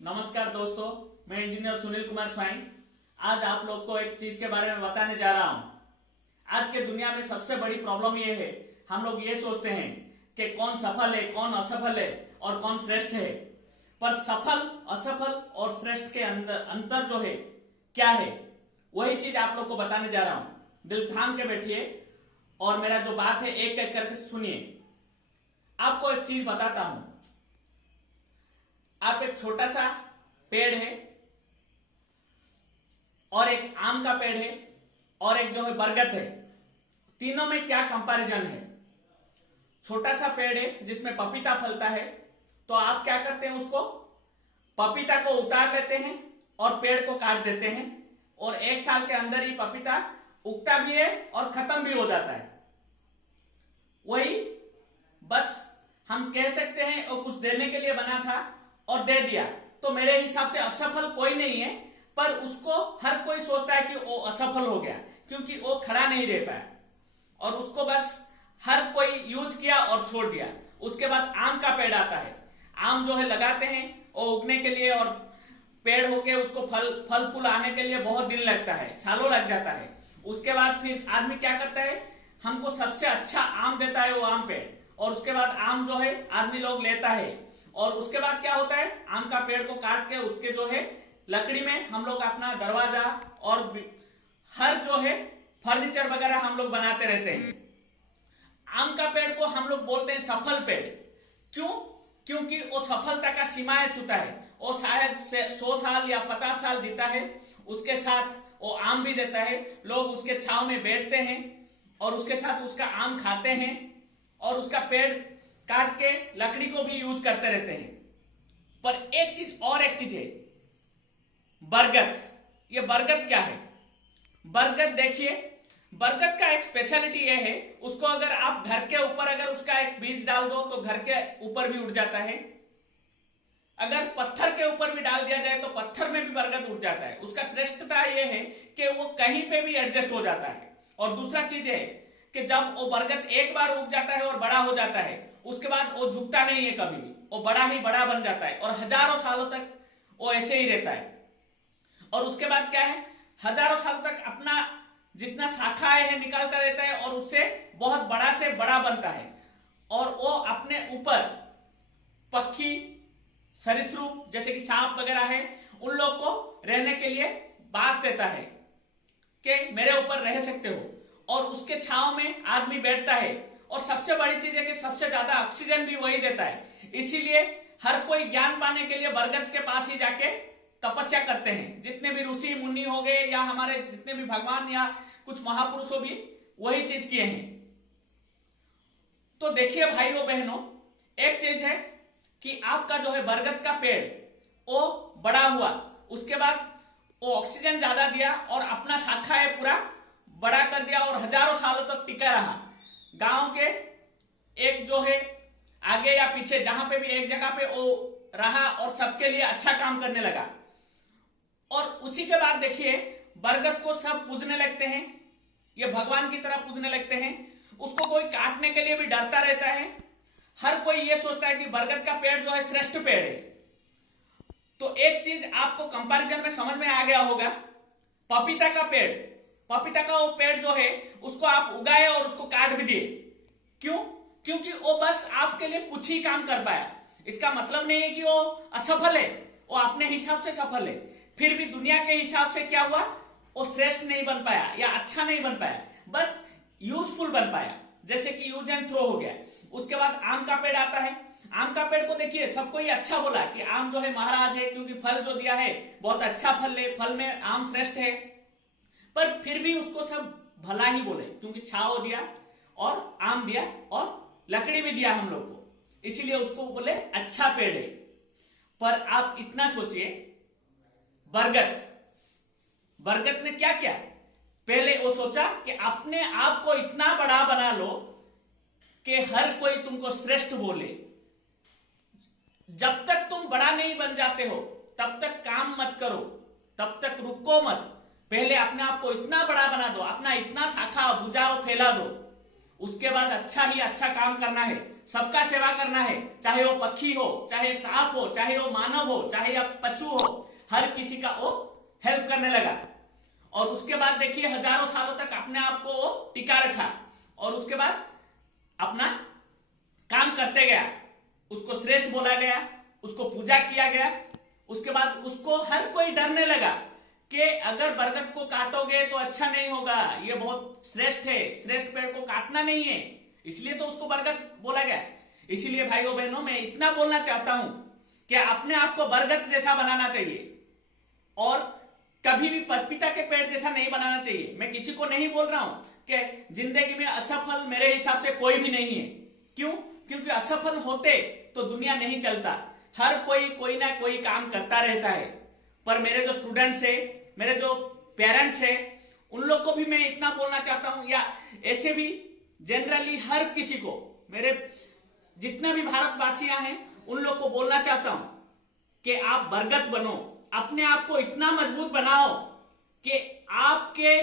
नमस्कार दोस्तों, मैं इंजीनियर सुनील कुमार स्वाइन आज आप लोग को एक चीज के बारे में बताने जा रहा हूं। आज के दुनिया में सबसे बड़ी प्रॉब्लम ये है, हम लोग ये सोचते हैं कि कौन सफल है, कौन असफल है और कौन श्रेष्ठ है। पर सफल, असफल और श्रेष्ठ के अंदर अंतर जो है क्या है, वही चीज आप लोग को बताने जा रहा हूं। दिल थाम के बैठिए और मेरा जो बात है एक एक करके सुनिए। आपको एक चीज बताता हूं। आप एक छोटा सा पेड़ है और एक आम का पेड़ है और एक जो है बरगद है। तीनों में क्या कंपैरिजन है? छोटा सा पेड़ है जिसमें पपीता फलता है, तो आप क्या करते हैं, उसको पपीता को उतार लेते हैं और पेड़ को काट देते हैं और एक साल के अंदर ही पपीता उगता भी है और खत्म भी हो जाता है। वही बस हम कह सकते हैं वो कुछ देने के लिए बना था और दे दिया। तो मेरे हिसाब से असफल कोई नहीं है, पर उसको हर कोई सोचता है कि वो असफल हो गया क्योंकि वो खड़ा नहीं रह पाया और उसको बस हर कोई यूज किया और छोड़ दिया। उसके बाद आम का पेड़ आता है। आम जो है लगाते हैं वो उगने के लिए और पेड़ होके उसको फल फूल आने के लिए बहुत दिन लगता है, सालों लग जाता है। उसके बाद फिर आदमी क्या करता है, हमको सबसे अच्छा आम देता है वो आम पेड़, और उसके बाद आम जो है आदमी लोग लेता है। और उसके बाद क्या होता है, आम का पेड़ को काट के उसके जो है लकड़ी में हम लोग अपना दरवाजा और हर जो है फर्नीचर वगैरह हम लोग बनाते रहते हैं। आम का पेड़ को हम लोग बोलते हैं सफल पेड़। क्यों? क्योंकि वो सफलता का सीमाएं छूता है। वो शायद 100 साल या 50 साल जीता है, उसके साथ वो आम भी देता है। लोग उसके छांव में बैठते हैं और उसके साथ उसका आम खाते हैं और उसका पेड़ काट के लकड़ी को भी यूज करते रहते हैं। पर एक चीज है, बरगद। ये बरगद क्या है? बरगद देखिए, बरगद का एक स्पेशलिटी ये है, उसको अगर आप घर के ऊपर अगर उसका एक बीज डाल दो तो घर के ऊपर भी उड़ जाता है। अगर पत्थर के ऊपर भी डाल दिया जाए तो पत्थर में भी बरगद उड़ जाता है। उसका श्रेष्ठता यह है कि वो कहीं पे भी एडजस्ट हो जाता है। और दूसरा चीज है कि जब वो बरगद एक बार उग जाता है और बड़ा हो जाता है, उसके बाद वो झुकता नहीं है कभी भी, वो बड़ा ही बड़ा बन जाता है और हजारों सालों तक वो ऐसे ही रहता है। और उसके बाद क्या है, हजारों साल तक अपना जितना शाखाएं है निकालता रहता है और उससे बहुत बड़ा से बड़ा बनता है। और वो अपने ऊपर पक्षी, सरीसृप जैसे कि सांप वगैरह है, उन लोग को रहने के लिए बास देता है कि मेरे ऊपर रह सकते हो। और उसके छांव में आदमी बैठता है। और सबसे बड़ी चीज है कि सबसे ज्यादा ऑक्सीजन भी वही देता है। इसीलिए हर कोई ज्ञान पाने के लिए बरगद के पास ही जाके तपस्या करते हैं। जितने भी ऋषि मुनि हो गए या हमारे जितने भी भगवान या कुछ महापुरुषों भी वही चीज किए हैं। तो देखिए भाइयों बहनों, एक चीज है कि आपका जो है बरगद का पेड़ वो बड़ा हुआ, उसके बाद वो ऑक्सीजन ज्यादा दिया और अपना शाखा है पूरा बड़ा कर दिया और हजारों सालों तक टिका रहा। गांव के एक जो है आगे या पीछे जहां पे भी एक जगह पे वो रहा और सबके लिए अच्छा काम करने लगा। और उसी के बाद देखिए बरगद को सब पूजने लगते हैं, ये भगवान की तरह पूजने लगते हैं। उसको कोई काटने के लिए भी डरता रहता है। हर कोई ये सोचता है कि बरगद का पेड़ जो है श्रेष्ठ पेड़ है। तो एक चीज आपको कंपैरिजन में समझ में आ गया होगा, पपीता का पेड़, पपीता का वो पेड़ जो है उसको आप उगाए और उसको काट भी दिए। क्यों? क्योंकि वो बस आपके लिए कुछ ही काम कर पाया। इसका मतलब नहीं है कि वो असफल है, वो अपने हिसाब से सफल है। फिर भी दुनिया के हिसाब से क्या हुआ, वो श्रेष्ठ नहीं बन पाया या अच्छा नहीं बन पाया, बस यूजफुल बन पाया, जैसे कि यूज एंड थ्रो हो गया। उसके बाद आम का पेड़ आता है। आम का पेड़ को देखिए, सबको ही अच्छा बोला कि आम जो है महाराज है क्योंकि फल जो दिया है बहुत अच्छा फल है, फल में आम श्रेष्ठ है। पर फिर भी उसको सब भला ही बोले क्योंकि छाव दिया और आम दिया और लकड़ी भी दिया हम लोग को, इसीलिए उसको बोले अच्छा पेड़ है। पर आप इतना सोचिए, बरगद ने क्या किया, पहले वो सोचा कि अपने आप को इतना बड़ा बना लो कि हर कोई तुमको श्रेष्ठ बोले। जब तक तुम बड़ा नहीं बन जाते हो तब तक काम मत करो, तब तक रुको मत। पहले अपने आप को इतना बड़ा बना दो, अपना इतना शाखा भुजाओ फैला दो, उसके बाद अच्छा ही अच्छा काम करना है। सबका सेवा करना है, चाहे वो पक्षी हो, चाहे सांप हो, चाहे वो मानव हो, चाहे आप पशु हो, हर किसी का वो हेल्प करने लगा। और उसके बाद देखिए हजारों सालों तक अपने आप को वो टिका रखा और उसके बाद अपना काम करते गया, उसको श्रेष्ठ बोला गया, उसको पूजा किया गया। उसके बाद उसको हर कोई डरने लगा कि अगर बरगद को काटोगे तो अच्छा नहीं होगा, ये बहुत श्रेष्ठ है, श्रेष्ठ पेड़ को काटना नहीं है, इसलिए तो उसको बरगद बोला गया। इसीलिए भाइयों बहनों मैं इतना बोलना चाहता हूं कि अपने आप को बरगद जैसा बनाना चाहिए और कभी भी पपीता के पेड़ जैसा नहीं बनाना चाहिए। मैं किसी को नहीं बोल रहा हूं कि जिंदगी में असफल मेरे हिसाब से कोई भी नहीं है। क्यों? क्योंकि असफल होते तो दुनिया नहीं चलता। हर कोई ना कोई काम करता रहता है। पर मेरे जो स्टूडेंट्स है, मेरे जो पेरेंट्स है, उन लोग को भी मैं इतना बोलना चाहता हूं, या ऐसे भी जनरली हर किसी को, मेरे जितने भी भारतवासियां हैं उन लोग को बोलना चाहता हूं कि आप बरगद बनो, अपने आप को इतना मजबूत बनाओ कि आपके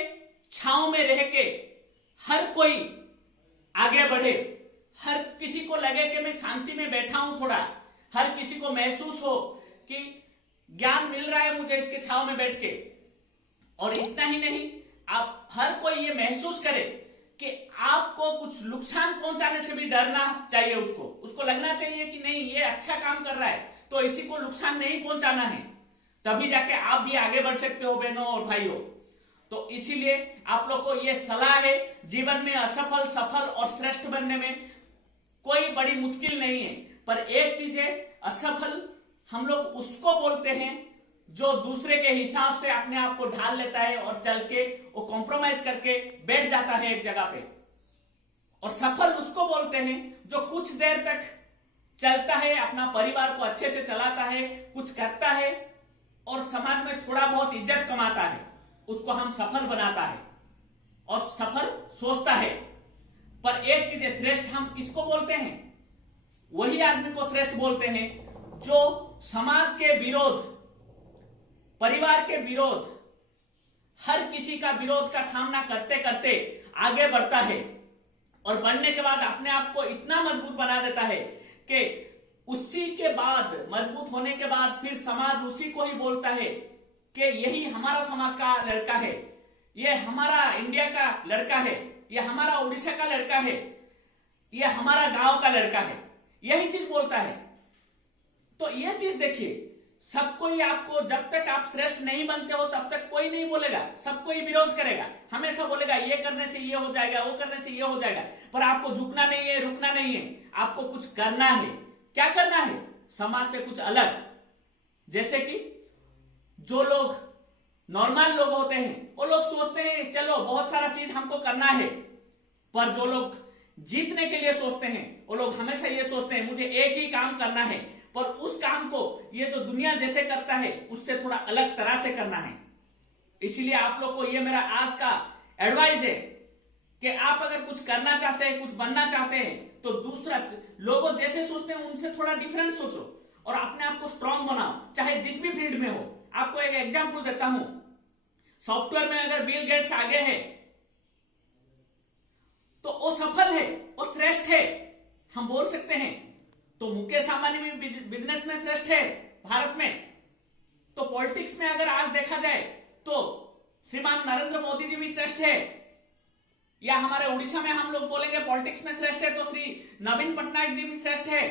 छांव में रह के हर कोई आगे बढ़े, हर किसी को लगे कि मैं शांति में बैठा हूं, थोड़ा हर किसी को महसूस हो कि ज्ञान मिल रहा है मुझे इसके छांव में बैठ के। और इतना ही नहीं, आप हर कोई ये महसूस करे कि आपको कुछ नुकसान पहुंचाने से भी डरना चाहिए, उसको लगना चाहिए कि नहीं ये अच्छा काम कर रहा है तो इसी को नुकसान नहीं पहुंचाना है, तभी जाके आप भी आगे बढ़ सकते हो बहनों और भाइयों। तो इसीलिए आप लोग को ये सलाह है, जीवन में असफल, सफल और श्रेष्ठ बनने में कोई बड़ी मुश्किल नहीं है। पर एक चीज है, असफल हम लोग उसको बोलते हैं जो दूसरे के हिसाब से अपने आप को ढाल लेता है और चल के वो कॉम्प्रोमाइज करके बैठ जाता है एक जगह पे। और सफल उसको बोलते हैं जो कुछ देर तक चलता है, अपना परिवार को अच्छे से चलाता है, कुछ करता है और समाज में थोड़ा बहुत इज्जत कमाता है, उसको हम सफल बनाता है और सफल सोचता है। पर एक चीज है, श्रेष्ठ हम किसको बोलते हैं? वही आदमी को श्रेष्ठ बोलते हैं जो समाज के विरोध, परिवार के विरोध, हर किसी का विरोध का सामना करते करते आगे बढ़ता है और बढ़ने के बाद अपने आप को इतना मजबूत बना देता है कि उसी के बाद, मजबूत होने के बाद फिर समाज उसी को ही बोलता है कि यही हमारा समाज का लड़का है, ये हमारा इंडिया का लड़का है, ये हमारा उड़ीसा का लड़का है, ये हमारा गांव का लड़का है, यही चीज बोलता है। तो यह चीज देखिए, सबको ही आपको, जब तक आप श्रेष्ठ नहीं बनते हो तब तक कोई नहीं बोलेगा, सबको ही विरोध करेगा, हमेशा बोलेगा ये करने से ये हो जाएगा, वो करने से ये हो जाएगा। पर आपको झुकना नहीं है, रुकना नहीं है, आपको कुछ करना है। क्या करना है? समाज से कुछ अलग। जैसे कि जो लोग नॉर्मल लोग होते हैं वो लोग सोचते हैं चलो बहुत सारा चीज हमको करना है, पर जो लोग जीतने के लिए सोचते हैं वो लोग हमेशा ये सोचते हैं मुझे एक ही काम करना है, पर उस काम को ये जो दुनिया जैसे करता है उससे थोड़ा अलग तरह से करना है। इसीलिए आप लोग को ये मेरा आज का एडवाइस है कि आप अगर कुछ करना चाहते हैं, कुछ बनना चाहते हैं, तो दूसरा लोगों जैसे सोचते हैं उनसे थोड़ा डिफरेंट सोचो और अपने आप को स्ट्रांग बनाओ, चाहे जिस भी फील्ड में हो। आपको एक एग्जांपल देता हूं, सॉफ्टवेयर में अगर बिल गेट्स आगे है तो वो सफल है, वो श्रेष्ठ है, हम बोल सकते हैं। तो मुकेश अंबानी भी बिजनेस में श्रेष्ठ है भारत में। तो पॉलिटिक्स में अगर आज देखा जाए तो श्रीमान नरेंद्र मोदी जी भी श्रेष्ठ है, या हमारे उड़ीसा में हम लोग बोलेंगे पॉलिटिक्स में श्रेष्ठ है तो श्री नवीन पटनायक जी भी श्रेष्ठ है,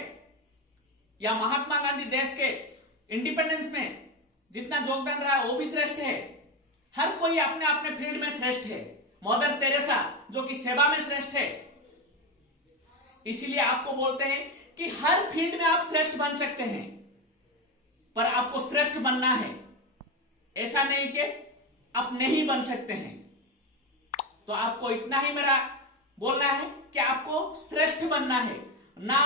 या महात्मा गांधी देश के इंडिपेंडेंस में जितना योगदान रहा वो भी श्रेष्ठ है। हर कोई अपने अपने फील्ड में श्रेष्ठ है। मदर तेरेसा जो कि सेवा में श्रेष्ठ है। इसीलिए आपको बोलते हैं कि हर फील्ड में आप श्रेष्ठ बन सकते हैं, पर आपको श्रेष्ठ बनना है, ऐसा नहीं कि आप नहीं बन सकते हैं। तो आपको इतना ही मेरा बोलना है कि आपको श्रेष्ठ बनना है, ना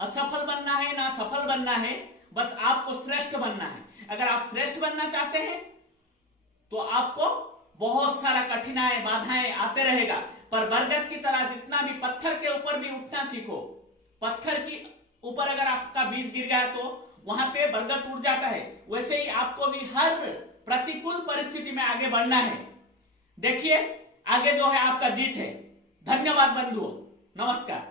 असफल बनना है ना सफल बनना है, बस आपको श्रेष्ठ बनना है। अगर आप श्रेष्ठ बनना चाहते हैं तो आपको बहुत सारा कठिनाई, बाधाएं आते रहेगा, पर बरगद की तरह जितना भी पत्थर के ऊपर भी उठना सीखो। पत्थर की ऊपर अगर आपका बीज गिर गया तो वहां पे बरगद टूट जाता है, वैसे ही आपको भी हर प्रतिकूल परिस्थिति में आगे बढ़ना है। देखिए आगे जो है आपका जीत है। धन्यवाद बंधुओं, नमस्कार।